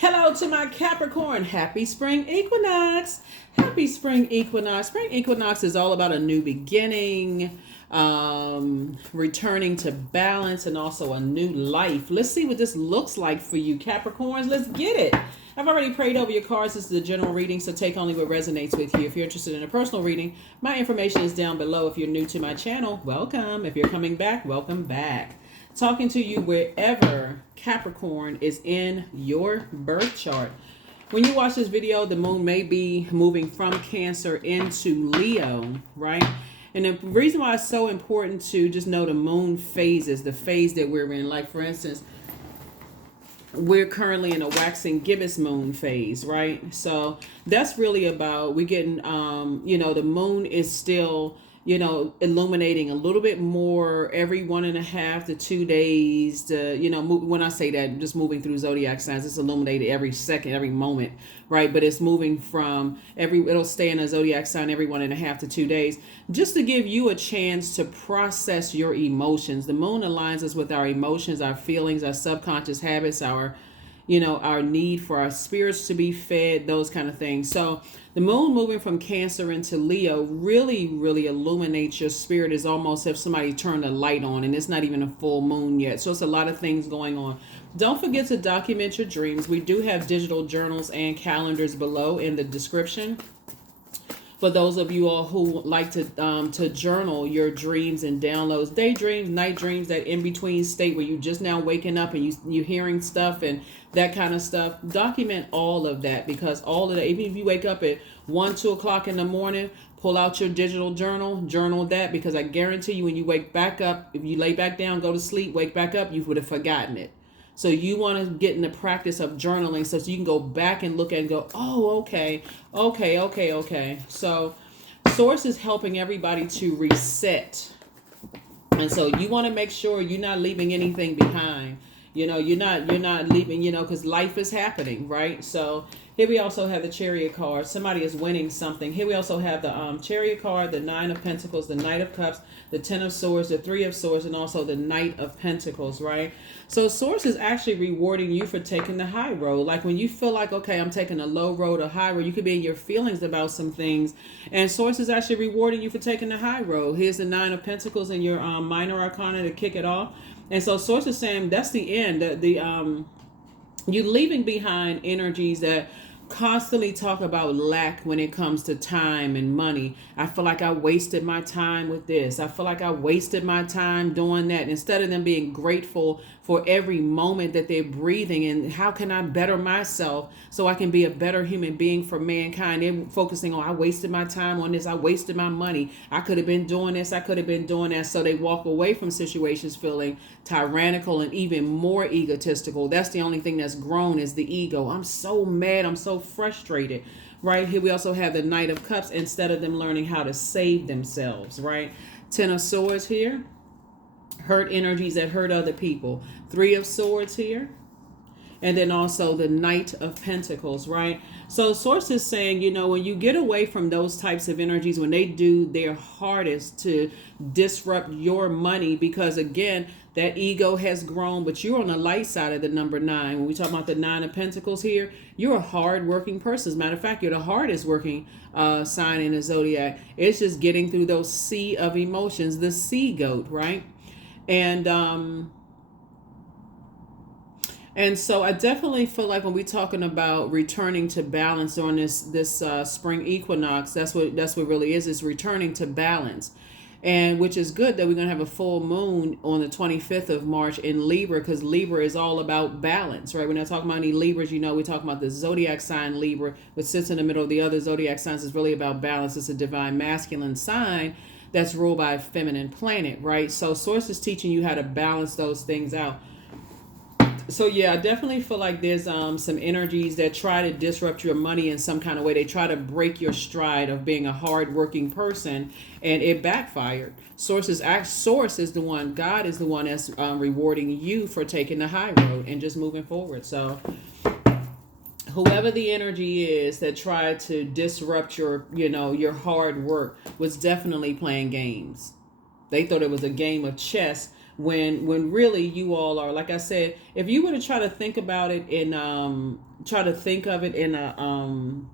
Hello to my Capricorn. Happy spring equinox. Happy spring equinox. Spring equinox is all about a new beginning, returning to balance, and also a new life. Let's see what this looks like for you, Capricorns. Let's get it. I've already prayed over your cards. This is the general reading, so take only what resonates with you. If you're interested in a personal reading, my information is down below. If you're new to my channel, welcome. If you're coming back, welcome back. Talking to you wherever Capricorn is in your birth chart. When you watch this video, the moon may be moving from Cancer into Leo, right? And the reason why it's so important to just know the moon phases, the phase that we're in. Like, for instance, we're currently in a waxing gibbous moon phase, right? So that's really about, we're getting, the moon is still, illuminating a little bit more every 1.5 to 2 days. When I say that, just moving through zodiac signs, it's illuminated every second, every moment, right? But it's moving from it'll stay in a zodiac sign every 1.5 to 2 days, just to give you a chance to process your emotions. The moon aligns us with our emotions, our feelings, our subconscious habits, our need for our spirits to be fed, those kind of things. So the moon moving from Cancer into Leo really, really illuminates your spirit. It's almost if somebody turned a light on, and it's not even a full moon yet. So it's a lot of things going on. Don't forget to document your dreams. We do have digital journals and calendars below in the description. For those of you all who like to journal your dreams and downloads, daydreams, night dreams, that in-between state where you just now waking up and you're hearing stuff and that kind of stuff, document all of that, because all of that, even if you wake up at 1, 2 o'clock in the morning, pull out your digital journal that, because I guarantee you when you wake back up, if you lay back down, go to sleep, wake back up, you would have forgotten it. So you want to get in the practice of journaling so you can go back and look at it and go, oh, okay. So Source is helping everybody to reset. And so you want to make sure you're not leaving anything behind. You're not leaving, because life is happening, right? So here we also have the Chariot card. Somebody is winning something. Here we also have the Chariot card, the 9 of Pentacles, the Knight of Cups, the 10 of Swords, the 3 of Swords, and also the Knight of Pentacles, right? So Source is actually rewarding you for taking the high road. Like when you feel like, okay, I'm taking a low road or high road, you could be in your feelings about some things, and Source is actually rewarding you for taking the high road. Here's the 9 of Pentacles in your minor arcana to kick it off. And so Source is saying that's the end. You leaving behind energies that constantly talk about lack when it comes to time and money. I feel like I wasted my time with this. I feel like I wasted my time doing that. Instead of them being grateful for every moment that they're breathing and how can I better myself so I can be a better human being for mankind, they're focusing on, I wasted my time on this. I wasted my money. I could have been doing this. I could have been doing that. So they walk away from situations feeling tyrannical and even more egotistical. That's the only thing that's grown is the ego. I'm so mad. I'm so frustrated. Right here we also have the Knight of Cups, instead of them learning how to save themselves, right? 10 of Swords here, hurt energies that hurt other people. 3 of Swords here, and then also the Knight of Pentacles, right? So Source is saying, when you get away from those types of energies, when they do their hardest to disrupt your money, because again, that ego has grown, but you're on the light side of the number 9. When we talk about the 9 of Pentacles here, you're a hard-working person. As a matter of fact, you're the hardest working sign in the zodiac. It's just getting through those sea of emotions, the sea goat, right? And so I definitely feel like when we're talking about returning to balance during this spring equinox, that's what really is returning to balance. And which is good that we're going to have a full moon on the 25th of March in Libra, because Libra is all about balance, right? We're not talking about any Libras, we're talking about the zodiac sign Libra, which sits in the middle of the other zodiac signs, is really about balance. It's a divine masculine sign that's ruled by a feminine planet, right? So Source is teaching you how to balance those things out. So yeah, I definitely feel like there's some energies that try to disrupt your money in some kind of way. They try to break your stride of being a hard-working person, and it backfired. Source is the one, God is the one that's rewarding you for taking the high road and just moving forward. So whoever the energy is that tried to disrupt your hard work was definitely playing games. They thought it was a game of chess when really you all are, like I said, if you were to try to think about it in try to think of it in a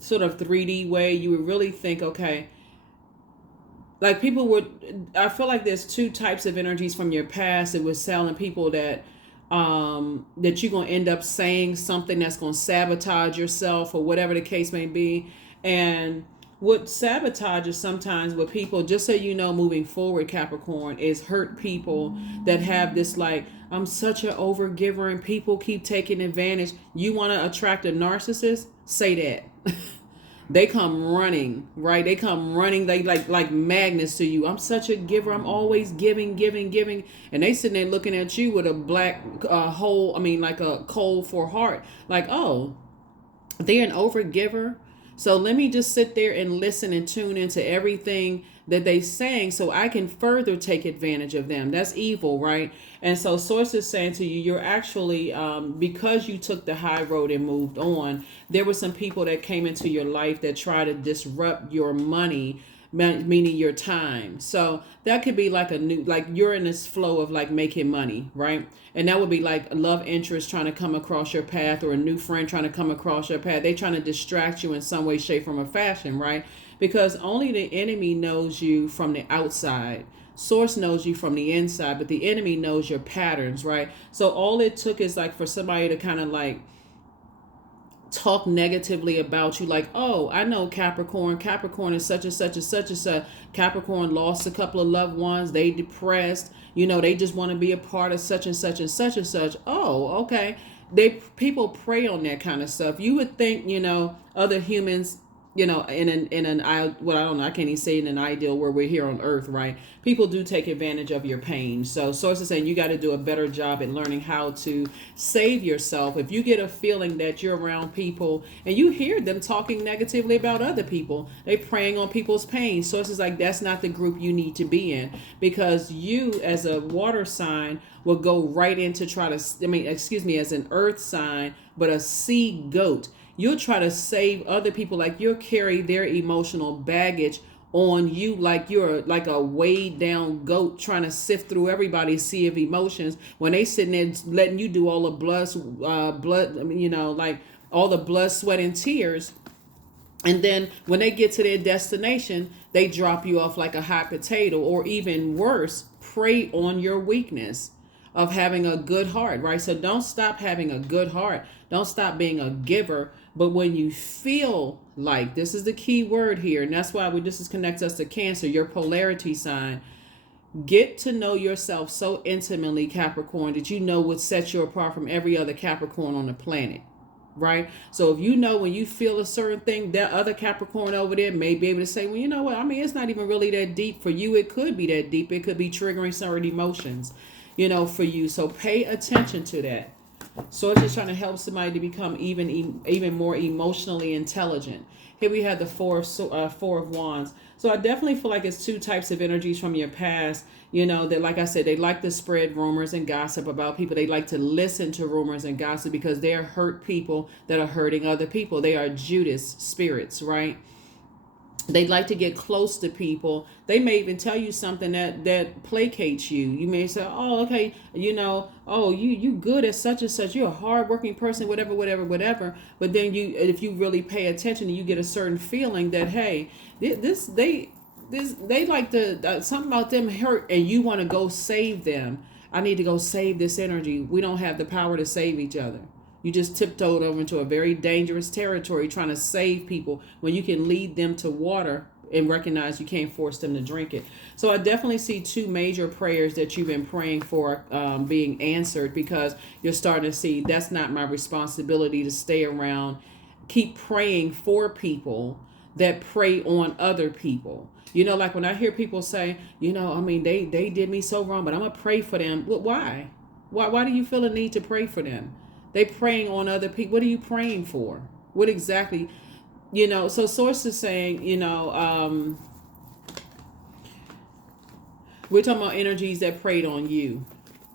sort of 3D way, you would really think, okay, like people would, I feel like there's two types of energies from your past. It was telling people that that you're gonna end up saying something that's gonna sabotage yourself or whatever the case may be. And what sabotages sometimes with people, just so you know, moving forward, Capricorn, is hurt people that have this like, I'm such an overgiver and people keep taking advantage. You want to attract a narcissist? Say that. They come running, right? They come running. They like magnets to you. I'm such a giver. I'm always giving, giving, giving. And they sitting there looking at you with a black hole. I mean, like a coal for heart. Like, oh, they're an overgiver. So let me just sit there and listen and tune into everything that they saying so I can further take advantage of them. That's evil, right? And so Source is saying to you, you're actually, because you took the high road and moved on, there were some people that came into your life that try to disrupt your money, meaning your time. So that could be like a new, like you're in this flow of like making money, right? And that would be like a love interest trying to come across your path, or a new friend trying to come across your path. They trying to distract you in some way, shape, form, or fashion, right? Because only the enemy knows you from the outside. Source knows you from the inside, but the enemy knows your patterns, right? So all it took is like for somebody to kind of like talk negatively about you, like, oh, I know Capricorn is such and such and such and such. Capricorn lost a couple of loved ones, they depressed, they just want to be a part of such and such and such and such. Oh, okay. People prey on that kind of stuff. You would think, other humans, in an I don't know, I can't even say in an ideal where we're here on earth, right? People do take advantage of your pain. So Source is saying you got to do a better job at learning how to save yourself. If you get a feeling that you're around people and you hear them talking negatively about other people, they preying on people's pain. Source is like, that's not the group you need to be in, because you as a water sign will go right into as an earth sign, but a sea goat, you'll try to save other people. Like you'll carry their emotional baggage on you, like you're like a weighed down goat trying to sift through everybody's sea of emotions, when they sitting there letting you do all the like all the blood, sweat, and tears. And then when they get to their destination, they drop you off like a hot potato, or even worse, prey on your weakness of having a good heart, right? So don't stop having a good heart. Don't stop being a giver. But when you feel like, this is the key word here, and that's why this connects us to Cancer, your polarity sign. Get to know yourself so intimately, Capricorn, that you know what sets you apart from every other Capricorn on the planet, right? So if when you feel a certain thing, that other Capricorn over there may be able to say, well, you know what? I mean, it's not even really that deep for you. It could be that deep. It could be triggering certain emotions, for you. So pay attention to that. So it's just trying to help somebody to become even more emotionally intelligent. Here we have the Four of Wands. So I definitely feel like it's two types of energies from your past. That, like I said, they like to spread rumors and gossip about people. They like to listen to rumors and gossip because they're hurt people that are hurting other people. They are Judas spirits, right? They like to get close to people. They may even tell you something that placates you. You may say, oh, okay, oh, you good at such and such. You're a hardworking person, whatever. But then if you really pay attention, you get a certain feeling that, hey, they like to, something about them hurt, and you want to go save them. I need to go save this energy. We don't have the power to save each other. You just tiptoed over into a very dangerous territory trying to save people when you can lead them to water and recognize you can't force them to drink it. So I definitely see two major prayers that you've been praying for being answered, because you're starting to see that's not my responsibility to stay around. Keep praying for people that prey on other people. Like when I hear people say, they did me so wrong, but I'm going to pray for them. Why? Why do you feel a need to pray for them? They praying on other people. What are you praying for? What exactly? So Source is saying, we're talking about energies that preyed on you,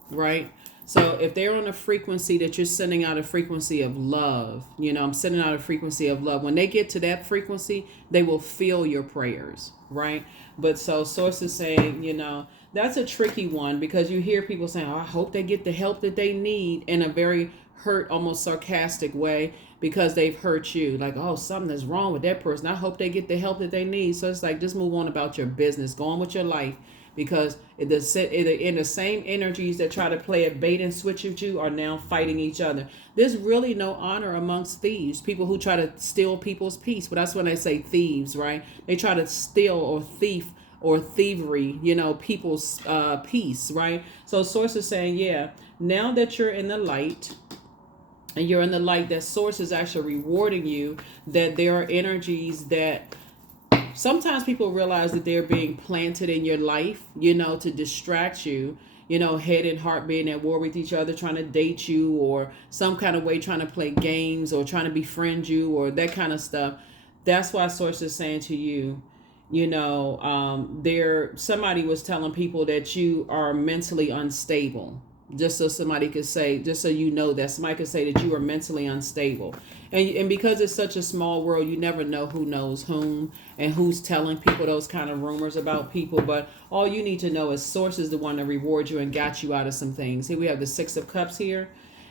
right? So if they're on a frequency that you're sending out a frequency of love, I'm sending out a frequency of love. When they get to that frequency, they will feel your prayers, right? But so Source is saying, that's a tricky one, because you hear people saying, oh, I hope they get the help that they need, in a very hurt, almost sarcastic way, because they've hurt you. Like, oh, something is wrong with that person. I hope they get the help that they need. So it's like, just move on about your business. Go on with your life. Because in the same energies that try to play a bait and switch with you are now fighting each other. There's really no honor amongst thieves, people who try to steal people's peace. But that's when they say thieves, right? They try to steal or thief or thievery, people's peace, right? So Source is saying, yeah, now that you're in the light, and you're in the light, that Source is actually rewarding you, that there are energies that sometimes people realize that they're being planted in your life, to distract you, head and heart being at war with each other, trying to date you, or some kind of way trying to play games or trying to befriend you, or that kind of stuff. That's why Source is saying to you, somebody was telling people that you are mentally unstable. Just so somebody could say, just so that somebody could say that you are mentally unstable. And because it's such a small world, you never know who knows whom and who's telling people those kind of rumors about people. But all you need to know is Source is the one that rewards you and got you out of some things. Here we have the 6 of Cups here.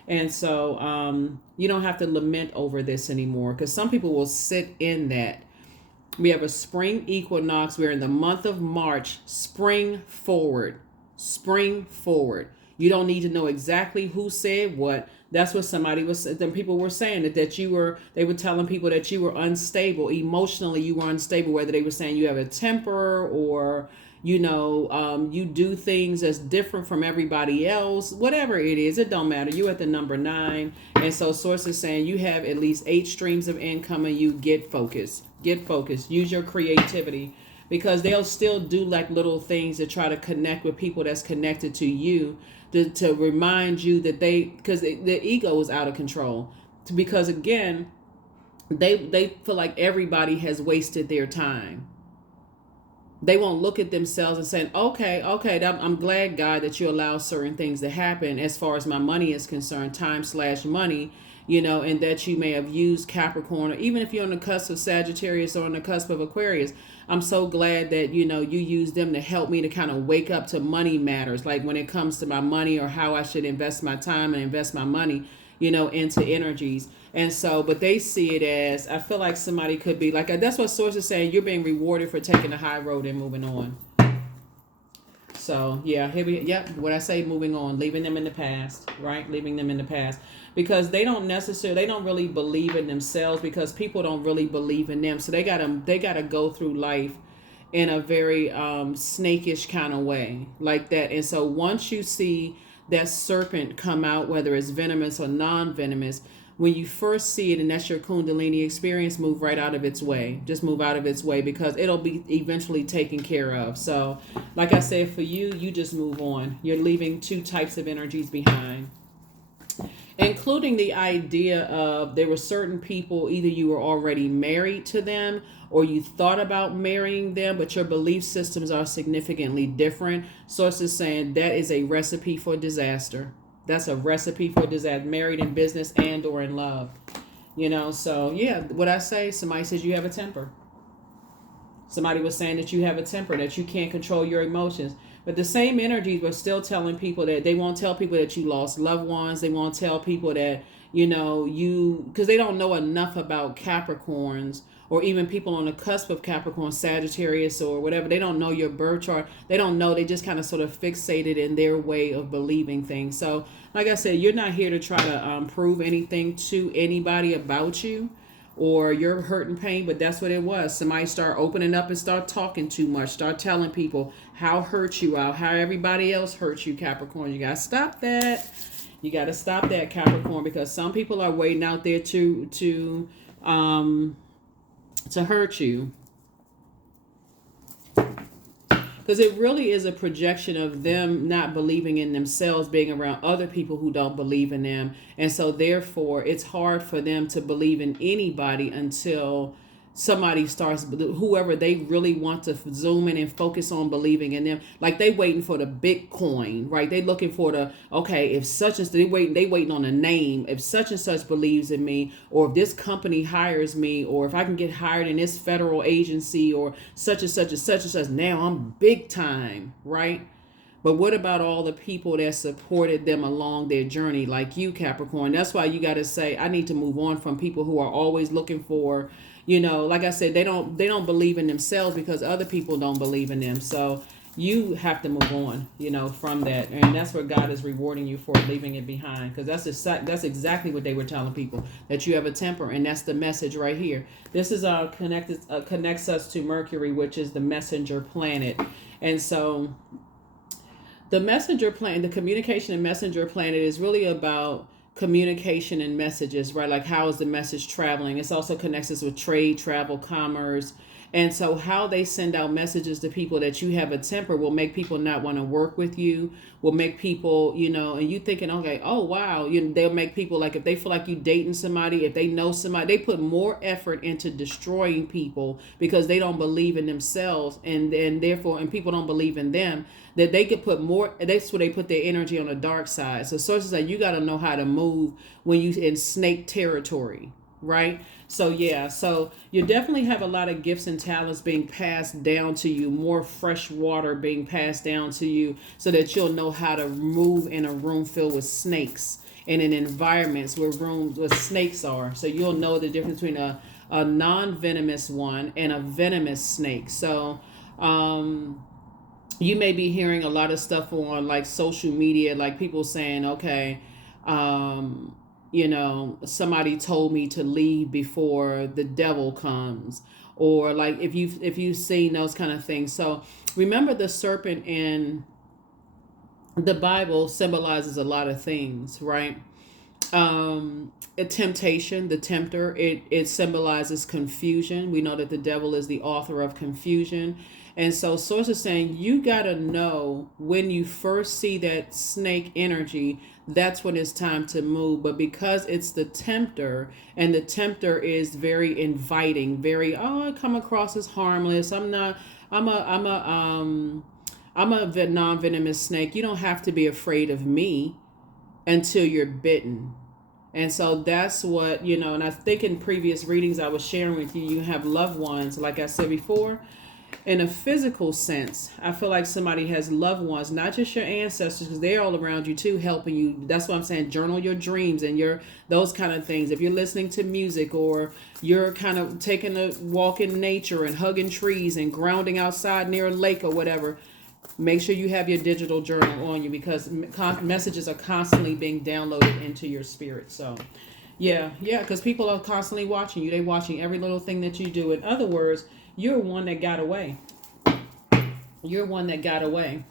And so you don't have to lament over this anymore, because some people will sit in that. We have a spring equinox. We're in the month of March. Spring forward. Spring forward. You don't need to know exactly who said what. That's what somebody was. Then people were saying that they were telling people that you were unstable emotionally. You were unstable, whether they were saying you have a temper, or you do things that's different from everybody else. Whatever it is, it don't matter. You at the number 9, and so Source is saying you have at least 8 streams of income, and you get focused. Get focused. Use your creativity. Because they'll still do like little things to try to connect with people that's connected to you, to remind you that because the ego is out of control. Because again, they feel like everybody has wasted their time. They won't look at themselves and say, okay, I'm glad, God, that you allow certain things to happen as far as my money is concerned, time/money, and that you may have used Capricorn, or even if you're on the cusp of Sagittarius or on the cusp of Aquarius. I'm so glad that, you use them to help me to kind of wake up to money matters, like when it comes to my money, or how I should invest my time and invest my money, into energies. And so, but they see it as, I feel like somebody could be like, that's what Source is saying. You're being rewarded for taking the high road and moving on. So yeah, what I say, moving on, leaving them in the past, right? Leaving them in the past, because they don't really believe in themselves, because people don't really believe in them. So they gotta go through life in a very snakish kind of way, like that. And so once you see that serpent come out, whether it's venomous or non-venomous, when you first see it, and that's your Kundalini experience, move right out of its way. Just move out of its way, because it'll be eventually taken care of. So like I said, for you just move on. You're leaving 2 types of energies behind, including the idea of there were certain people, either you were already married to them or you thought about marrying them, but your belief systems are significantly different. Source is saying that is a recipe for disaster. That's a recipe for disaster, married in business and or in love. So yeah, what I say, somebody says you have a temper. Somebody was saying that you have a temper, that you can't control your emotions. But the same energies were still telling people that they won't tell people that you lost loved ones. They won't tell people that, because they don't know enough about Capricorns, or even people on the cusp of Capricorn, Sagittarius or whatever. They don't know your birth chart. They don't know. They just kind of sort of fixated in their way of believing things. So like I said, you're not here to try to prove anything to anybody about you or your hurt and pain, but that's what it was. Somebody start opening up and start talking too much, start telling people how hurt you are, how everybody else hurts you, Capricorn. You got to stop that. You got to stop that, Capricorn, because some people are waiting out there to hurt you. Because it really is a projection of them not believing in themselves, being around other people who don't believe in them. And so therefore, it's hard for them to believe in anybody until somebody starts, whoever they really want to zoom in and focus on believing in them. Like they waiting for the Bitcoin, right? They looking for if such and such, they waiting on a name. If such and such believes in me, or if this company hires me, or if I can get hired in this federal agency, or such and such and such and such, now I'm big time, right? But what about all the people that supported them along their journey, like you, Capricorn? That's why you got to say, I need to move on from people who are always looking for, like I said, they don't believe in themselves because other people don't believe in them. So you have to move on, from that, and that's where God is rewarding you for leaving it behind, because that's exactly what they were telling people, that you have a temper, and that's the message right here. This is connects us to Mercury, which is the messenger planet, and so the messenger planet, the communication and messenger planet, is really about communication and messages, right? Like, how is the message traveling? It also connects us with trade, travel, commerce. And so how they send out messages to people that you have a temper will make people not want to work with you, will make people, and you thinking, okay, oh, wow. They'll make people, like, if they feel like you dating somebody, if they know somebody, they put more effort into destroying people because they don't believe in themselves, and therefore, and people don't believe in them, that they could put more, that's where they put their energy on the dark side. So sources like, you got to know how to move when you in snake territory, right? So yeah, so you definitely have a lot of gifts and talents being passed down to you, more fresh water being passed down to you, so that you'll know how to move in a room filled with snakes and in environments where rooms where snakes are. So you'll know the difference between a non-venomous one and a venomous snake. So you may be hearing a lot of stuff on like social media, like people saying, okay, somebody told me to leave before the devil comes, or like if you've seen those kind of things. So remember, the serpent in the Bible symbolizes a lot of things, right? A temptation, the tempter, it symbolizes confusion. We know that the devil is the author of confusion. And so source is saying, you got to know when you first see that snake energy, that's when it's time to move. But because it's the tempter, and the tempter is very inviting, very, I come across as harmless. I'm a non-venomous snake. You don't have to be afraid of me until you're bitten. And so that's what, and I think in previous readings I was sharing with you, you have loved ones, like I said before. In a physical sense, I feel like somebody has loved ones, not just your ancestors, because they're all around you too, helping you. That's why I'm saying journal your dreams and those kind of things. If you're listening to music, or you're kind of taking a walk in nature and hugging trees and grounding outside near a lake or whatever, make sure you have your digital journal on you, because messages are constantly being downloaded into your spirit. So yeah, because people are constantly watching you. They're watching every little thing that you do. In other words, you're one that got away. You're one that got away.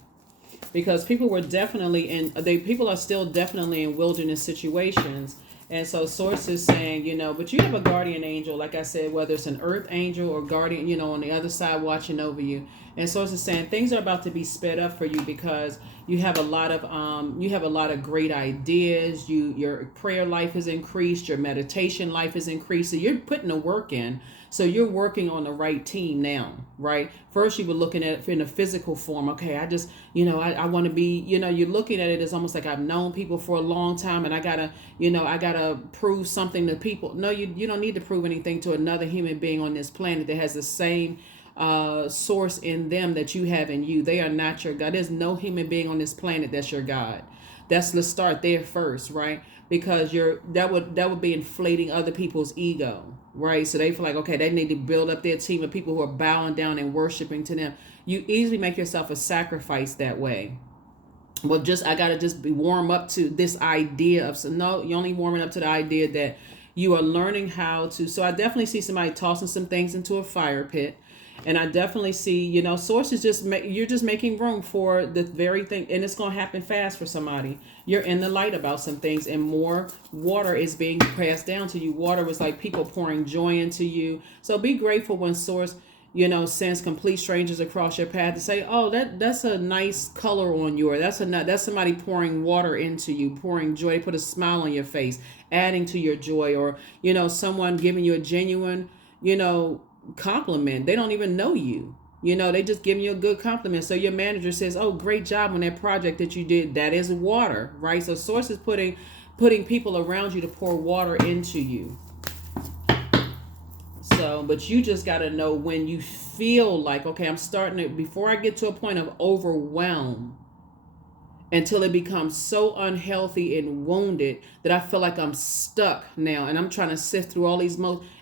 Because people were definitely people are still definitely in wilderness situations. And so source is saying, but you have a guardian angel, like I said, whether it's an earth angel or guardian, on the other side watching over you. And source is saying things are about to be sped up for you, because you have a lot of great ideas. Your prayer life has increased, your meditation life has increased. So you're putting the work in. So you're working on the right team now, right? First you were looking at it in a physical form. Okay, I just, I want to be, you're looking at it as almost like I've known people for a long time, and I gotta prove something to people. No, you don't need to prove anything to another human being on this planet that has the same source in them that you have in you. They are not your God. There's no human being on this planet that's your God. Let's start there first, right? Because that would be inflating other people's ego, right? So they feel like, okay, they need to build up their team of people who are bowing down and worshiping to them. You easily make yourself a sacrifice that way. Well, I gotta just warm up to this idea of, so no, you're only warming up to the idea that you are learning how to. So I definitely see somebody tossing some things into a fire pit. And I definitely see, source is you're just making room for the very thing. And it's going to happen fast for somebody. You're in the light about some things, and more water is being passed down to you. Water was like people pouring joy into you. So be grateful when source, sends complete strangers across your path to say, oh, that's a nice color on you. Or that's somebody pouring water into you, pouring joy, put a smile on your face, adding to your joy. Or, someone giving you a genuine, compliment. They don't even know you. They just giving you a good compliment. So your manager says, oh, great job on that project that you did. That is water, right? So source is putting people around you to pour water into you. So, but you just got to know when you feel like, okay, I'm starting to, before I get to a point of overwhelm, until it becomes so unhealthy and wounded that I feel like I'm stuck now, and I'm trying to sift through all these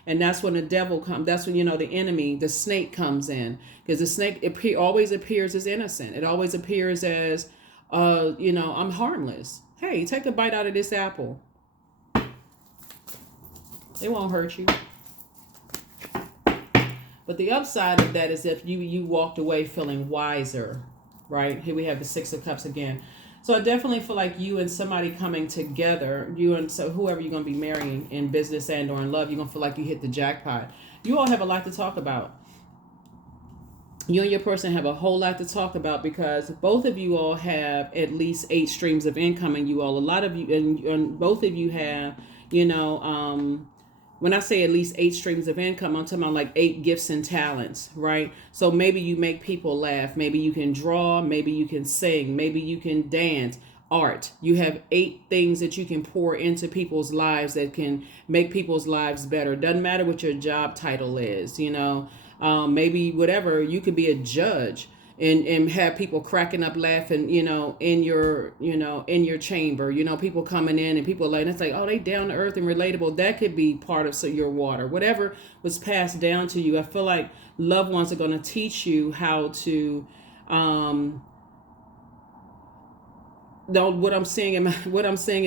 and that's when the devil comes. That's when, the enemy, the snake, comes in, because the snake always appears as innocent. It always appears as I'm harmless. Hey, take a bite out of this apple. It won't hurt you. But the upside of that is if you walked away feeling wiser, right? Here we have the Six of Cups again. So I definitely feel like you and somebody coming together, so whoever you're going to be marrying in business and or in love, you're going to feel like you hit the jackpot. You all have a lot to talk about. You and your person have a whole lot to talk about, because both of you all have at least 8 streams of income, and you all, a lot of you, and both of you have, when I say at least 8 streams of income, I'm talking about like 8 gifts and talents, right? So maybe you make people laugh. Maybe you can draw. Maybe you can sing. Maybe you can dance. Art. You have 8 things that you can pour into people's lives that can make people's lives better. Doesn't matter what your job title is, maybe whatever. You could be a judge and have people cracking up laughing, in your chamber, people coming in and people like, it's like, oh, they down to earth and relatable. That could be part of your water, whatever was passed down to you. I feel like loved ones are going to teach you how to, what I'm seeing in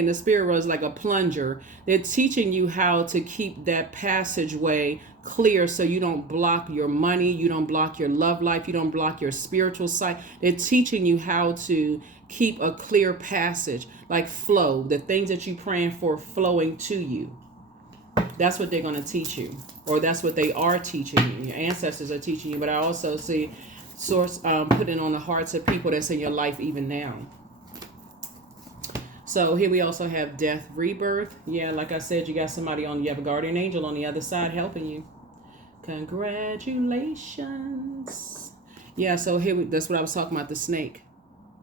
the spirit world is like a plunger. They're teaching you how to keep that passageway clear, so you don't block your money, you don't block your love life, you don't block your spiritual side. They're teaching you how to keep a clear passage, like flow, the things that you're praying for flowing to you. That's what they're going to teach you, or that's what they are teaching you. Your ancestors are teaching you. But I also see source putting on the hearts of people that's in your life even now. So here we also have death, rebirth. Yeah, like I said, you got somebody you have a guardian angel on the other side helping you. Congratulations. Yeah, so that's what I was talking about, the snake,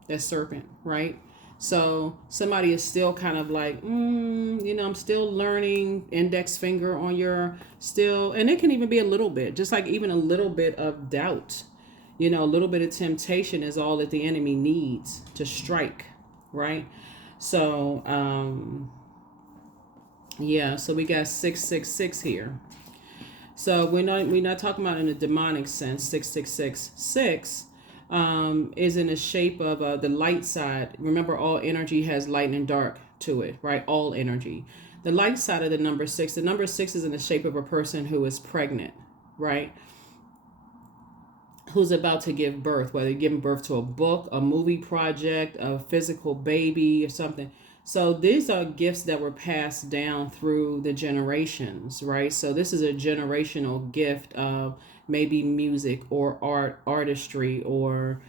that serpent, right? So somebody is still kind of like, I'm still learning, index finger on and it can even be a little bit, just like even a little bit of doubt, a little bit of temptation is all that the enemy needs to strike, right? So, so we got 666 here. So we're not talking about in a demonic sense. 666 is in the shape of the light side. Remember, all energy has light and dark to it, right? All energy. The light side of the number 6. The number 6 is in the shape of a person who is pregnant, right? Who's about to give birth, whether you're giving birth to a book, a movie project, a physical baby, or something. So these are gifts that were passed down through the generations, right? So this is a generational gift of maybe music or artistry, or,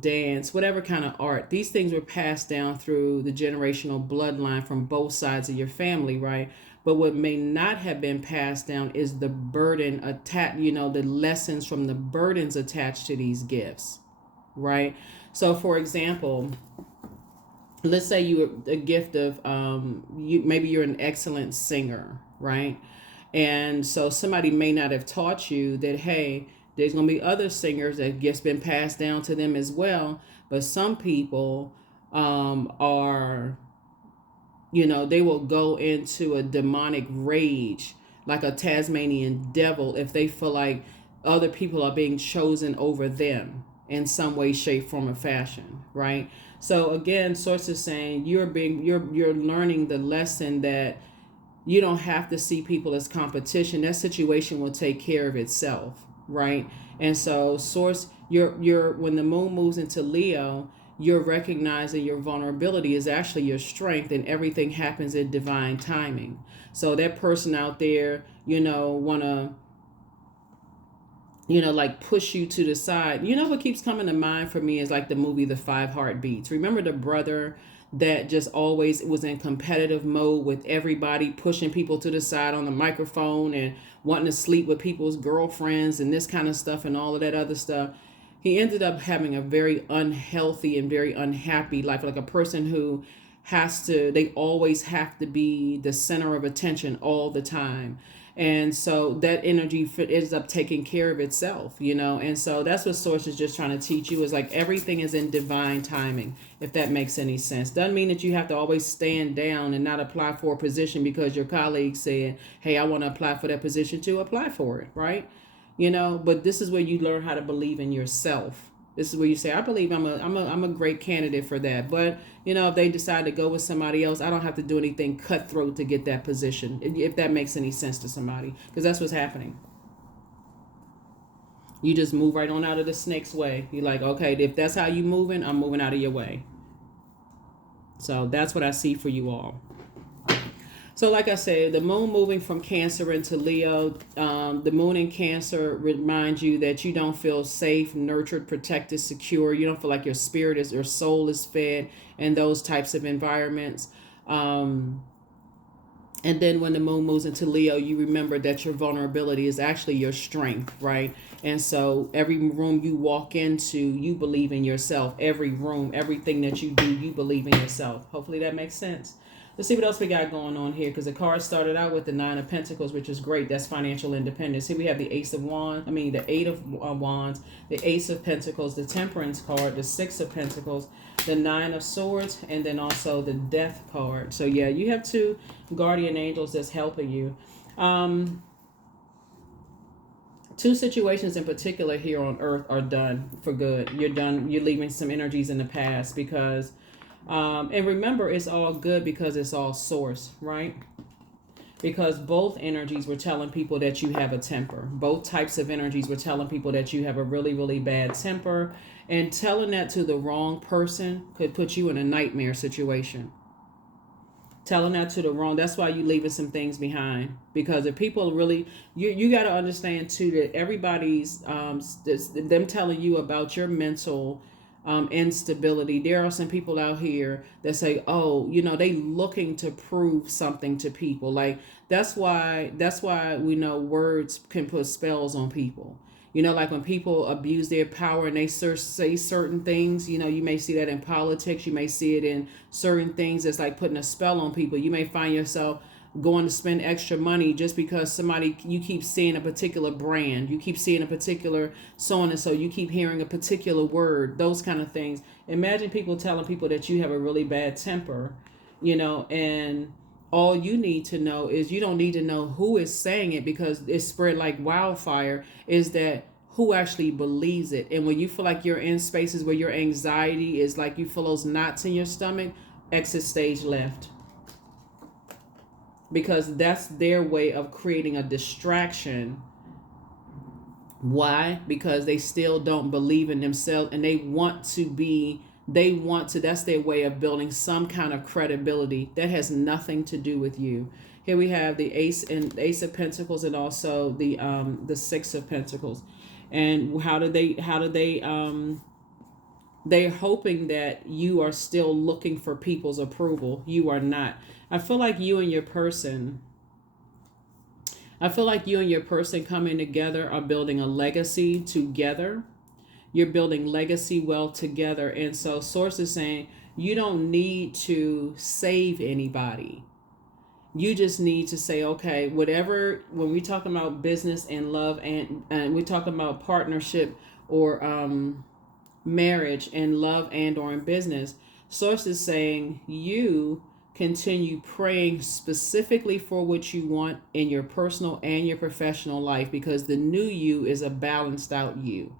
dance, whatever kind of art. These things were passed down through the generational bloodline from both sides of your family, right? But what may not have been passed down is the burden attached, the lessons from the burdens attached to these gifts, right? So for example, let's say you a gift of maybe you're an excellent singer, right? And so somebody may not have taught you that, hey, there's going to be other singers that gifts been passed down to them as well. But some people are, they will go into a demonic rage, like a Tasmanian devil, if they feel like other people are being chosen over them in some way, shape, form, or fashion, right? So again, source is saying you're learning the lesson that you don't have to see people as competition. That situation will take care of itself, right? And so source, you're when the moon moves into Leo, you're recognizing your vulnerability is actually your strength, and everything happens in divine timing. So that person out there, wanna, like push you to the side. What keeps coming to mind for me is like the movie The Five Heartbeats. Remember the brother that just always was in competitive mode with everybody, pushing people to the side on the microphone and wanting to sleep with people's girlfriends and this kind of stuff and all of that other stuff. He ended up having a very unhealthy and very unhappy life, like a person who they always have to be the center of attention all the time. And so that energy ends up taking care of itself, And so that's what Source is just trying to teach you, is like everything is in divine timing. if that makes any sense. Doesn't mean that you have to always stand down and not apply for a position because your colleague said, hey, I want to apply for that position too. Apply for it, right? But this is where you learn how to believe in yourself. This is where you say, I believe I'm a great candidate for that. But, if they decide to go with somebody else, I don't have to do anything cutthroat to get that position, if that makes any sense to somebody, because that's what's happening. You just move right on out of the snake's way. You're like, okay, if that's how you moving, I'm moving out of your way. So that's what I see for you all. So like I said, the moon moving from Cancer into Leo, the moon in Cancer reminds you that you don't feel safe, nurtured, protected, secure. You don't feel like your soul is fed in those types of environments. And then when the moon moves into Leo, you remember that your vulnerability is actually your strength, right? And so every room you walk into, you believe in yourself. Every room, everything that you do, you believe in yourself. Hopefully that makes sense. Let's see what else we got going on here, because the card started out with the 9 of Pentacles, which is great. That's financial independence. Here we have the Ace of Wands. The 8 of Wands, the Ace of Pentacles, the Temperance card, the 6 of Pentacles, the 9 of Swords, and then also the Death card. So yeah, you have 2 guardian angels that's helping you. 2 situations in particular here on Earth are done for good. You're done. You're leaving some energies in the past because... and remember, it's all good because it's all source, right? Because both energies were telling people that you have a temper. Both types of energies were telling people that you have a really, really bad temper. And telling that to the wrong person could put you in a nightmare situation. Telling that to the wrong, that's why you're leaving some things behind. Because if people really, you got to understand too that everybody's, them telling you about your mental instability. There are some people out here that say, oh, they looking to prove something to people. Like that's why we know words can put spells on people. Like when people abuse their power and they say certain things, you may see that in politics. You may see it in certain things that's like putting a spell on people. You may find yourself going to spend extra money just because you keep seeing a particular brand, you keep seeing a particular so on and so, you keep hearing a particular word, those kind of things. Imagine people telling people that you have a really bad temper, and all you need to know is, you don't need to know who is saying it because it's spread like wildfire, is that who actually believes it. And when you feel like you're in spaces where your anxiety is like you feel those knots in your stomach, exit stage left. Because that's their way of creating a distraction. Why? Because they still don't believe in themselves and that's their way of building some kind of credibility that has nothing to do with you. Here we have the Ace of Pentacles and also the 6 of Pentacles. And they're hoping that you are still looking for people's approval. You are not. I feel like you and your person coming together are building a legacy together. You're building legacy wealth together. And so Source is saying you don't need to save anybody. You just need to say, okay, whatever, when we're talking about business and love and we're talking about partnership or marriage and love and or in business, Source is saying you continue praying specifically for what you want in your personal and your professional life, because the new you is a balanced out you.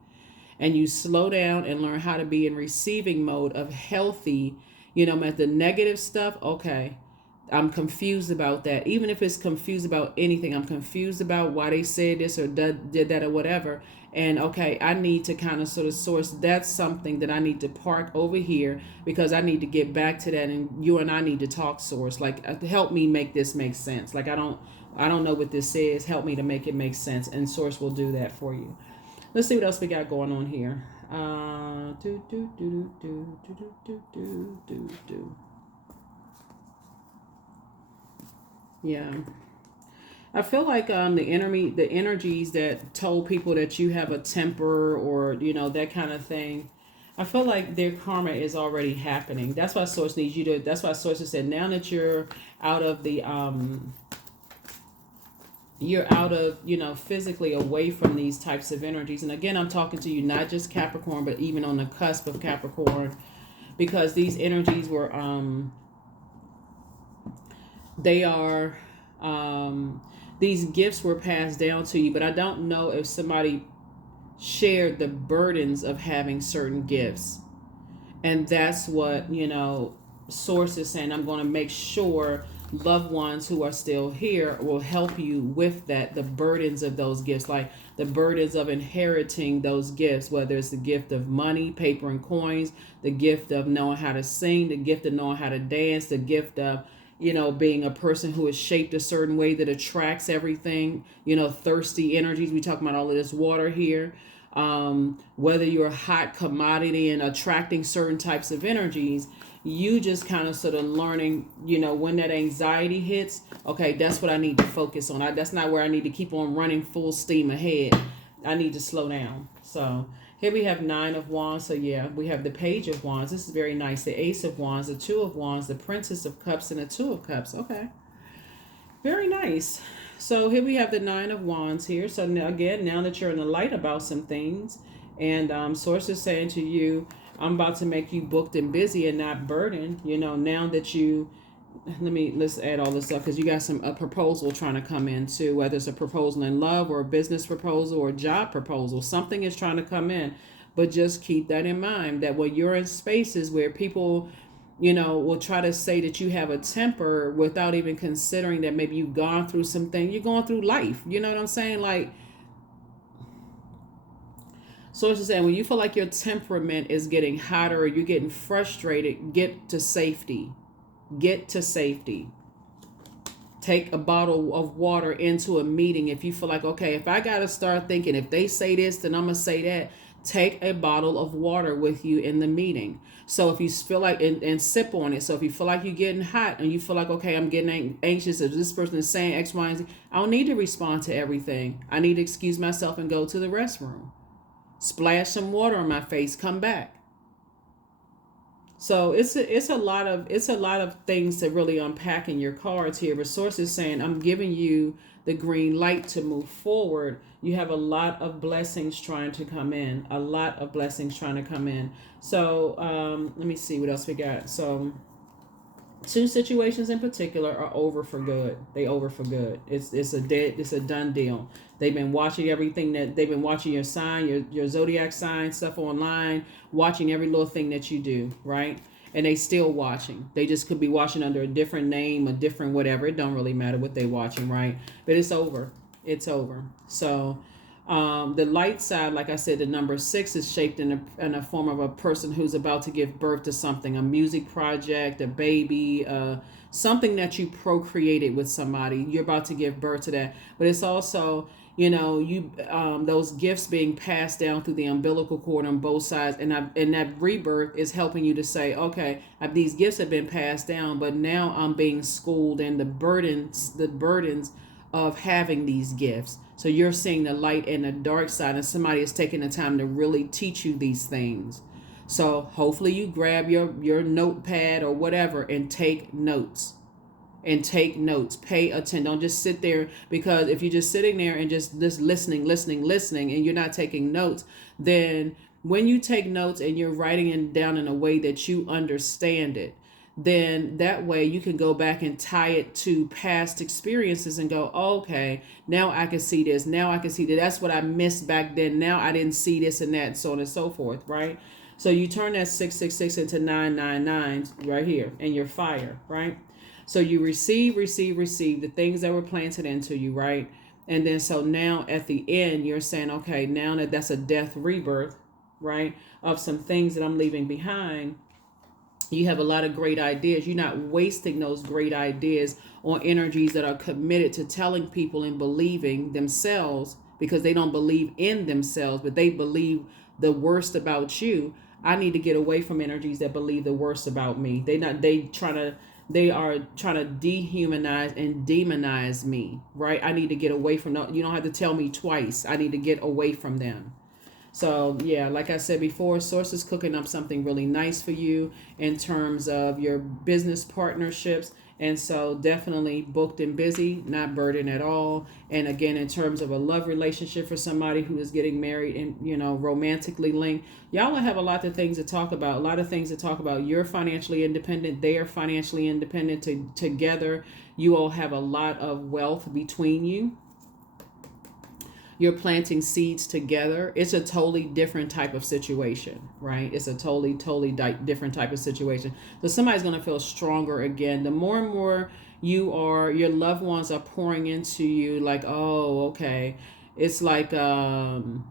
And you slow down and learn how to be in receiving mode of healthy, at the negative stuff. Okay, I'm confused about that. Even if it's confused about anything, I'm confused about why they said this or did that or whatever. And okay, I need to kind of sort of Source, that's something that I need to park over here because I need to get back to that. And you and I need to talk, Source. Like, help me make this make sense. Like, I don't know what this is. Help me to make it make sense. And Source will do that for you. Let's see what else we got going on here. Yeah. I feel like the energies that told people that you have a temper or that kind of thing, I feel like their karma is already happening. That's why Source needs you to. That's why Source has said now that you're out of the physically away from these types of energies. And again, I'm talking to you not just Capricorn, but even on the cusp of Capricorn. because these energies were they are these gifts were passed down to you, but I don't know if somebody shared the burdens of having certain gifts. And that's what, source is saying. I'm going to make sure loved ones who are still here will help you with that, the burdens of those gifts, like the burdens of inheriting those gifts, whether it's the gift of money, paper and coins, the gift of knowing how to sing, the gift of knowing how to dance, the gift of being a person who is shaped a certain way that attracts everything, thirsty energies. We talk about all of this water here. Whether you're a hot commodity and attracting certain types of energies, you just kind of sort of learning, when that anxiety hits, okay, that's what I need to focus on. That's not where I need to keep on running full steam ahead. I need to slow down. So here we have 9 of Wands. So yeah, we have the Page of Wands. This is very nice. The Ace of Wands, the 2 of Wands, the Princess of Cups, and the 2 of Cups. Okay. Very nice. So here we have the 9 of Wands here. So now, again, now that you're in the light about some things, and Source is saying to you, I'm about to make you booked and busy and not burdened. Now that let's add all this up, because you got a proposal trying to come in too, whether it's a proposal in love or a business proposal or a job proposal. Something is trying to come in, but just keep that in mind, that when you're in spaces where people will try to say that you have a temper without even considering that maybe you've gone through something. You're going through life. You know what I'm saying? Like, so it's just saying, when you feel like your temperament is getting hotter or you're getting frustrated, get to safety. Get to safety. Take a bottle of water into a meeting. If you feel like, okay, if I got to start thinking, if they say this, then I'm going to say that. Take a bottle of water with you in the meeting. So if you feel like, and sip on it. So if you feel like you're getting hot and you feel like, okay, I'm getting anxious, if this person is saying X, Y, and Z, I don't need to respond to everything. I need to excuse myself and go to the restroom. Splash some water on my face, come back. So it's a lot of things to really unpack in your cards here. But Source is saying, I'm giving you the green light to move forward. You have a lot of blessings trying to come in. A lot of blessings trying to come in. So let me see what else we got. So 2 situations in particular are over for good. They over for good. It's a done deal. They've been watching everything they've been watching your sign, your Zodiac sign stuff online, watching every little thing that you do, right? And they still watching. They just could be watching under a different name, a different whatever. It don't really matter what they watching, right? But it's over. It's over. So the light side, like I said, the number 6 is shaped in a form of a person who's about to give birth to something, a music project, a baby, something that you procreated with somebody. You're about to give birth to that. But it's also, those gifts being passed down through the umbilical cord on both sides, and that rebirth is helping you to say, okay, these gifts have been passed down, but now I'm being schooled in the burdens of having these gifts. So you're seeing the light and the dark side, and somebody is taking the time to really teach you these things. So hopefully you grab your notepad or whatever and take notes. Pay attention. Don't just sit there, because if you're just sitting there and just listening, and you're not taking notes, then when you take notes and you're writing it down in a way that you understand it, then that way you can go back and tie it to past experiences and go, oh, okay, now I can see this. Now I can see that. That's what I missed back then. Now I didn't see this and that, so on and so forth, right? So you turn that 666 into 999 right here in your fire, right? So you receive the things that were planted into you, right? And then so now at the end, you're saying, okay, now that's a death rebirth, right? Of some things that I'm leaving behind. You have a lot of great ideas. You're not wasting those great ideas on energies that are committed to telling people and believing themselves, because they don't believe in themselves, but they believe the worst about you. I need to get away from energies that believe the worst about me. They are trying to dehumanize and demonize me, right? I need to get away from them. You don't have to tell me twice. I need to get away from them. So yeah, like I said before, Source is cooking up something really nice for you in terms of your business partnerships And so definitely booked and busy, not burdened at all. And again, in terms of a love relationship for somebody who is getting married and, romantically linked, y'all will have a lot of things to talk about. A lot of things to talk about. You're financially independent. They are financially independent. Together, you all have a lot of wealth between you. You're planting seeds together. It's a totally different type of situation, right? It's a totally different type of situation. So somebody's going to feel stronger again. The more and more your loved ones are pouring into you, like, oh, okay. It's like when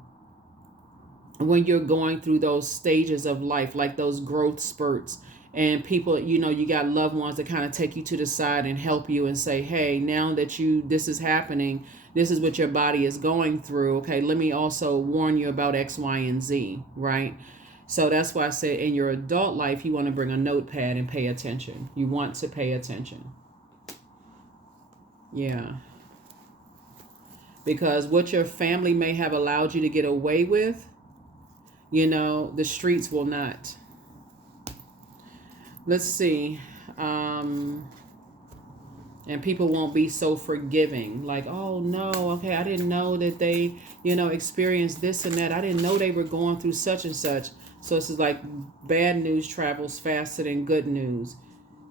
you're going through those stages of life, like those growth spurts, and people, you got loved ones that kind of take you to the side and help you and say, hey, now that this is happening, this is what your body is going through. Okay, let me also warn you about X, Y, and Z, right? So that's why I said in your adult life, you want to bring a notepad and pay attention. You want to pay attention. Yeah. Because what your family may have allowed you to get away with, the streets will not. Let's see. And people won't be so forgiving. Like, oh no, okay, I didn't know that they, experienced this and that. I didn't know they were going through such and such. So it's like bad news travels faster than good news.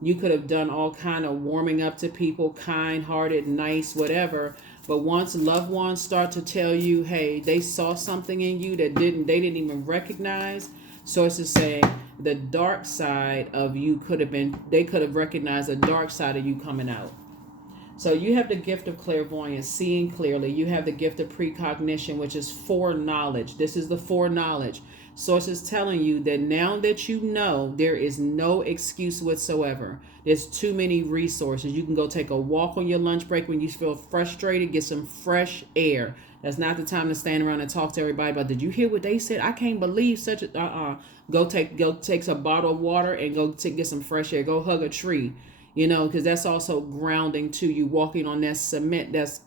You could have done all kind of warming up to people, kind-hearted, nice, whatever. But once loved ones start to tell you, hey, they saw something in you that they didn't even recognize. Sources say the dark side of you they could have recognized the dark side of you coming out. So you have the gift of clairvoyance, seeing clearly. You have the gift of precognition, which is foreknowledge. This is the foreknowledge. Sources telling you that now that you know, there is no excuse whatsoever. There's too many resources. You can go take a walk on your lunch break when you feel frustrated, get some fresh air. That's not the time to stand around and talk to everybody about, did you hear what they said? I can't believe such a, Go take a bottle of water and get some fresh air. Go hug a tree. Because that's also grounding to you, walking on that cement that's,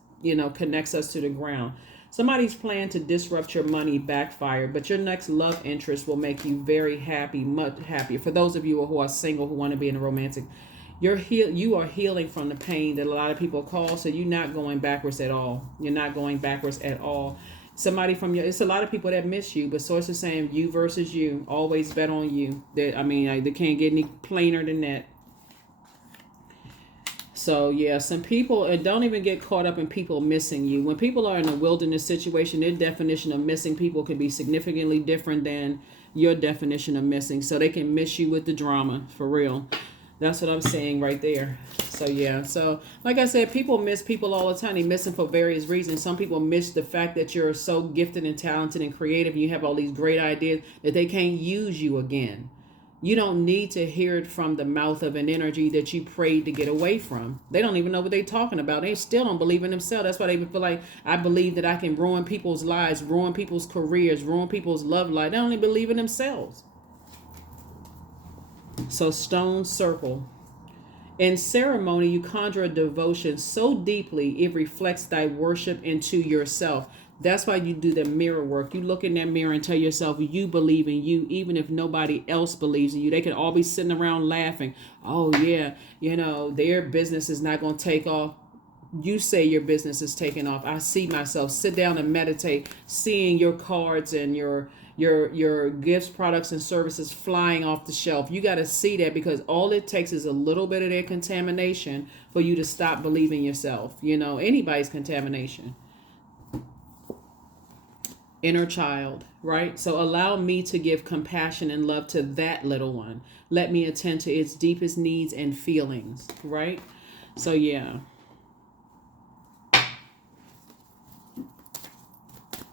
connects us to the ground. Somebody's plan to disrupt your money backfired, but your next love interest will make you very happy, much happier. For those of you who are single, who want to be in a romantic, you are healing from the pain that a lot of people call, so you're not going backwards at all. You're not going backwards at all. Somebody it's a lot of people that miss you, but sources saying you versus you, always bet on you. They can't get any plainer than that. So yeah, some people, and don't even get caught up in people missing you. When people are in a wilderness situation, their definition of missing people can be significantly different than your definition of missing. So they can miss you with the drama, for real. That's what I'm saying right there. So yeah, so like I said, people miss people all the time. They miss them for various reasons. Some people miss the fact that you're so gifted and talented and creative, and you have all these great ideas, that they can't use you again. You don't need to hear it from the mouth of an energy that you prayed to get away from. They don't even know what they're talking about. They still don't believe in themselves. That's why they feel like, I believe that I can ruin people's lives, ruin people's careers, ruin people's love life. They don't even believe in themselves. So stone circle. In ceremony, you conjure a devotion so deeply it reflects thy worship into yourself. That's why you do the mirror work. You look in that mirror and tell yourself you believe in you, even if nobody else believes in you. They can all be sitting around laughing. Oh, yeah, their business is not going to take off. You say your business is taking off. I see myself. Sit down and meditate, seeing your cards and your gifts, products, and services flying off the shelf. You got to see that, because all it takes is a little bit of their contamination for you to stop believing yourself. Anybody's contamination. Inner child, right? So allow me to give compassion and love to that little one. Let me attend to its deepest needs and feelings, right? So yeah.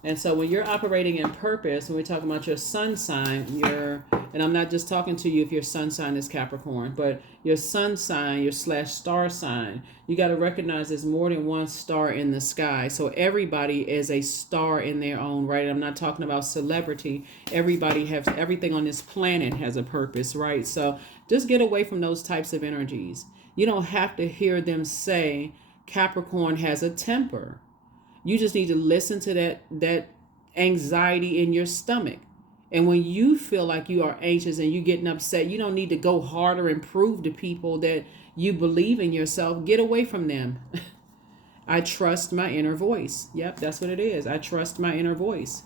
And so when you're operating in purpose, when we're talking about your sun sign, and I'm not just talking to you if your sun sign is Capricorn, but your sun sign, your /star sign, you got to recognize there's more than one star in the sky. So everybody is a star in their own right. I'm not talking about celebrity. Everybody has, everything on this planet has a purpose, right? So just get away from those types of energies. You don't have to hear them say Capricorn has a temper. You just need to listen to that anxiety in your stomach. And when you feel like you are anxious and you're getting upset, you don't need to go harder and prove to people that you believe in yourself, get away from them. I trust my inner voice. Yep, that's what it is. I trust my inner voice.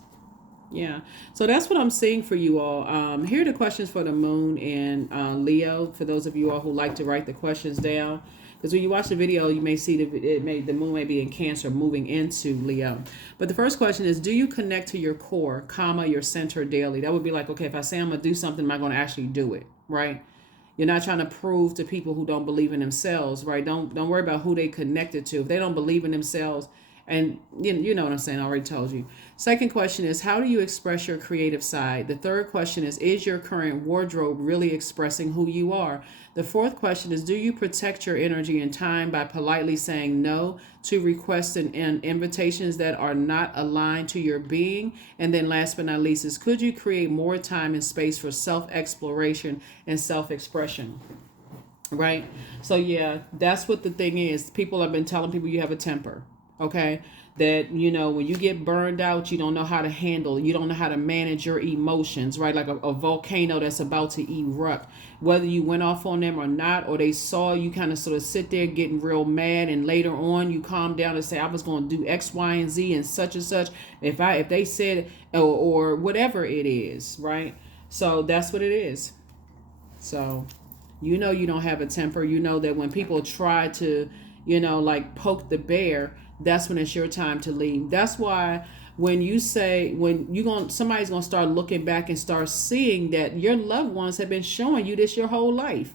Yeah. So that's what I'm seeing for you all. Here are the questions for the moon and Leo. For those of you all who like to write the questions down. Because when you watch the video, you may see the moon may be in Cancer moving into Leo. But the first question is, do you connect to your core, comma, your center daily? That would be like, okay, if I say I'm going to do something, am I going to actually do it? Right? You're not trying to prove to people who don't believe in themselves, right? Don't worry about who they connected to. If they don't believe in themselves, and you know what I'm saying, I already told you. Second question is, how do you express your creative side? The third question is your current wardrobe really expressing who you are? The fourth question is, do you protect your energy and time by politely saying no to requests and invitations that are not aligned to your being? And then last but not least is, could you create more time and space for self-exploration and self-expression? Right? So yeah, that's what the thing is. People have been telling people you have a temper. Okay, that, you know, when you get burned out, you don't know how to handle, you don't know how to manage your emotions, right? Like a volcano that's about to erupt, whether you went off on them or not, or they saw you kind of sort of sit there getting real mad, and later on you calm down and say, I was going to do X, Y, and Z and such, if they said, or whatever it is, right? So that's what it is. So, you know, you don't have a temper. You know that when people try to, you know, like poke the bear, that's when it's your time to leave. That's why when you say, somebody's going to start looking back and start seeing that your loved ones have been showing you this your whole life.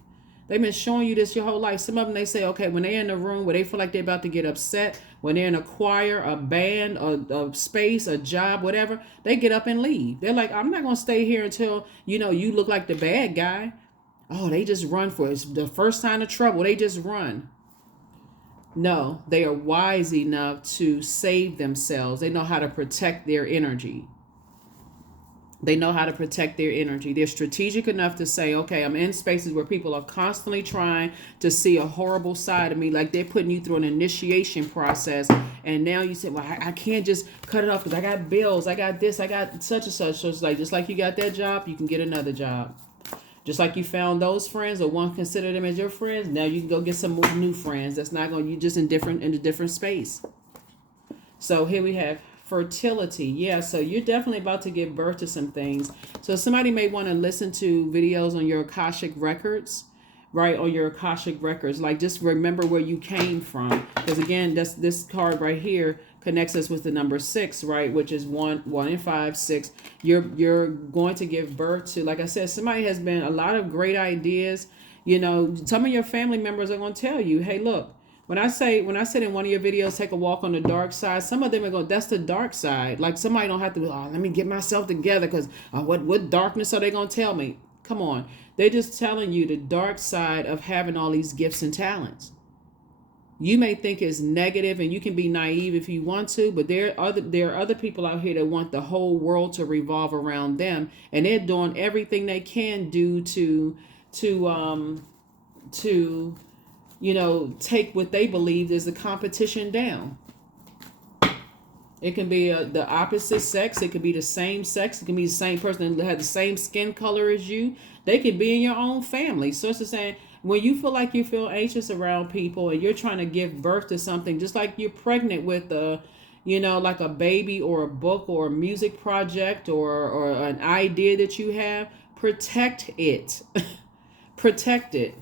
They've been showing you this your whole life. Some of them, they say, okay, when they're in a room where they feel like they're about to get upset, when they're in a choir, a band, a space, a job, whatever, they get up and leave. They're like, I'm not going to stay here until, you know, you look like the bad guy. Oh, they just run for it. It's the first sign of trouble. They just run. No, they are wise enough to save themselves. They know how to protect their energy. They know how to protect their energy. They're strategic enough to say, okay, I'm in spaces where people are constantly trying to see a horrible side of me. Like they're putting you through an initiation process. And now you say, well, I can't just cut it off because I got bills. I got this. I got such and such. So it's like, just like you got that job, you can get another job. Just like you found those friends, or one consider them as your friends, now you can go get some more new friends. That's not going, you just in a different space. So here we have fertility. Yeah, so you're definitely about to give birth to some things. So somebody may want to listen to videos on your Akashic records, right? On your Akashic records. Like just remember where you came from. Because again, this card right here connects us with the number 6, right? Which is 1 and 5, 6. You're going to give birth to, like I said, somebody has been a lot of great ideas. You know, some of your family members are going to tell you, hey, look, when I said in one of your videos, take a walk on the dark side, some of them are going, that's the dark side. Like somebody don't have to, let me get myself together because what darkness are they going to tell me? Come on. They're just telling you the dark side of having all these gifts and talents. You may think it's negative, and you can be naive if you want to, but there are other people out here that want the whole world to revolve around them, and they're doing everything they can do to you know, take what they believe is the competition down. It can be the opposite sex. It could be the same sex. It can be the same person that has the same skin color as you. They could be in your own family. So it's the same. When you feel anxious around people and you're trying to give birth to something, just like you're pregnant with like a baby or a book or a music project or an idea that you have, protect it. Protect it.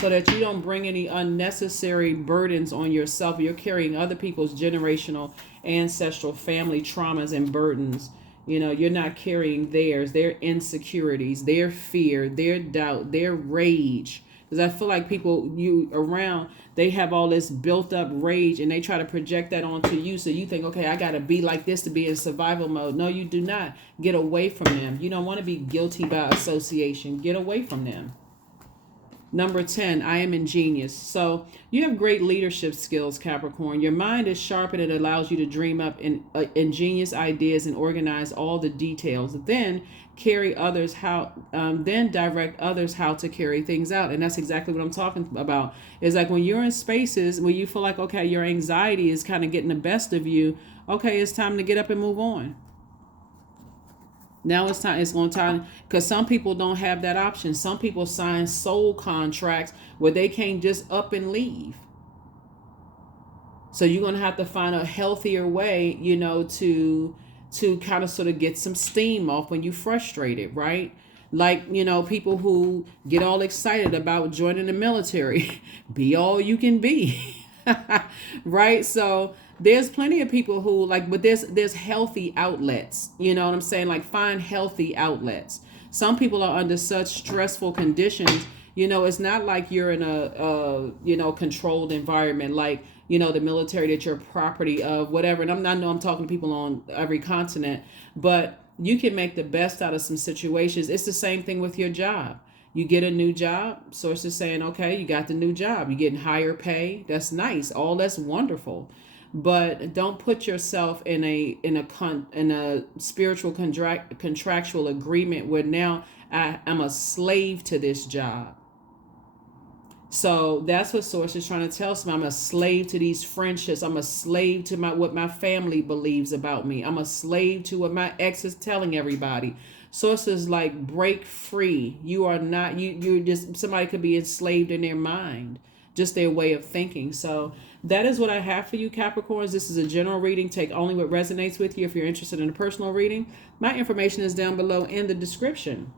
So that you don't bring any unnecessary burdens on yourself. You're carrying other people's generational, ancestral, family traumas and burdens. You know, you're not carrying theirs, their insecurities, their fear, their doubt, their rage. Because I feel like people you around, they have all this built up rage and they try to project that onto you. So you think, okay, I got to be like this to be in survival mode. No, you do not. Get away from them. You don't want to be guilty by association. Get away from them. Number 10, I am ingenious. So you have great leadership skills, Capricorn. Your mind is sharp and it allows you to dream up ingenious ideas and organize all the details. Then direct others how to carry things out. And that's exactly what I'm talking about. It's like when you're in spaces where you feel like, okay, your anxiety is kind of getting the best of you. Okay, it's time to get up and move on. Now it's time. It's going time because some people don't have that option. Some people sign soul contracts where they can't just up and leave. So you're gonna have to find a healthier way, to kind of sort of get some steam off when you're frustrated, right? Like, people who get all excited about joining the military, be all you can be, right? So there's plenty of people who like, but there's healthy outlets, you know what I'm saying? Like find healthy outlets. Some people are under such stressful conditions, it's not like you're in a controlled environment, like, the military, that you're property of whatever. And I know I'm talking to people on every continent, but you can make the best out of some situations. It's the same thing with your job. You get a new job, sources saying, okay, you got the new job, you're getting higher pay. That's nice. All that's wonderful. But don't put yourself in a spiritual contractual agreement where now I'm a slave to this job. So that's what Source is trying to tell us. I'm a slave to these friendships. I'm a slave to what my family believes about me. I'm a slave to what my ex is telling everybody. Source is like, break free. You are not, you're just, somebody could be enslaved in their mind, just their way of thinking. So that is what I have for you, Capricorns. This is a general reading. Take only what resonates with you. If you're interested in a personal reading, my information is down below in the description.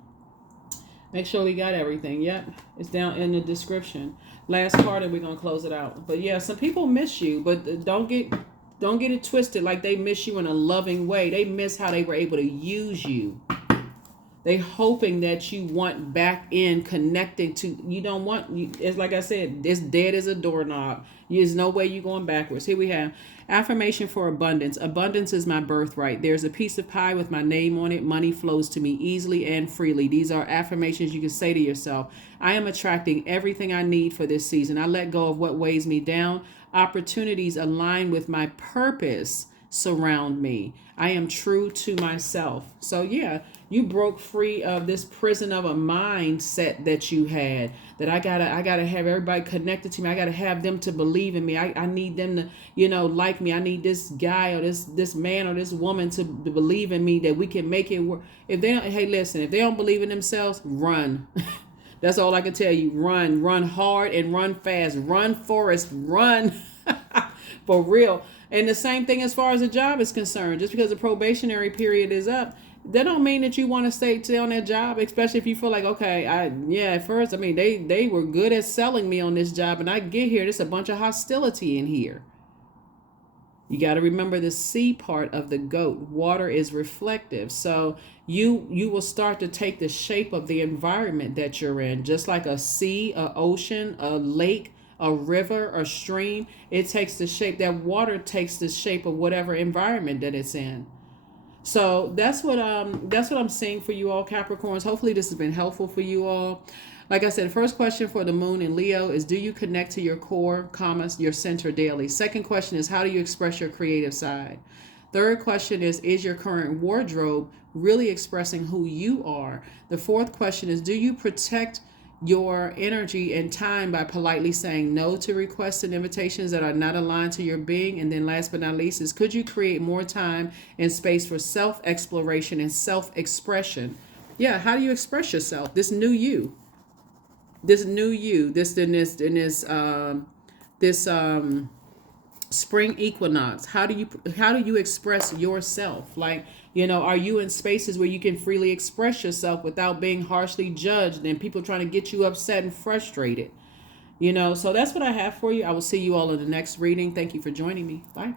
Make sure we got everything. Yep, it's down in the description. Last card and we're going to close it out. But yeah, some people miss you, but don't get it twisted like they miss you in a loving way. They miss how they were able to use you. They hoping that you want back in connecting to, you don't want, it's like I said, it's dead as a doorknob. There's no way you're going backwards. Here we have affirmation for abundance. Abundance is my birthright. There's a piece of pie with my name on it. Money flows to me easily and freely. These are affirmations you can say to yourself. I am attracting everything I need for this season. I let go of what weighs me down. Opportunities align with my purpose surround me. I am true to myself. So yeah, you broke free of this prison of a mindset that you had, that I gotta have everybody connected to me. I gotta have them to believe in me. I need them to, like me. I need this guy or this man or this woman to believe in me, that we can make it work. If they don't, hey, listen, if they don't believe in themselves, run. That's all I can tell you. Run hard and run fast. Run, Forrest, run. For real. And the same thing as far as a job is concerned. Just because the probationary period is up, that don't mean that you want to stay on that job, especially if you feel like, okay, at first, they were good at selling me on this job, and I get here, there's a bunch of hostility in here. You got to remember the C part of the goat. Water is reflective. So you will start to take the shape of the environment that you're in, just like a sea, a ocean, a lake, a river, a stream. It takes the shape, that water takes the shape of whatever environment that it's in. So that's what I'm seeing for you all, Capricorns. Hopefully this has been helpful for you all. Like I said, first question for the moon in Leo is, do you connect to your core, your center daily? Second question is, how do you express your creative side? Third question is your current wardrobe really expressing who you are? The fourth question is, do you protect your energy and time by politely saying no to requests and invitations that are not aligned to your being? And then last but not least is, could you create more time and space for self-exploration and self-expression? Yeah, how do you express yourself? This new you, this spring equinox. How do you express yourself? Like, are you in spaces where you can freely express yourself without being harshly judged and people trying to get you upset and frustrated? So that's what I have for you. I will see you all in the next reading. Thank you for joining me. Bye.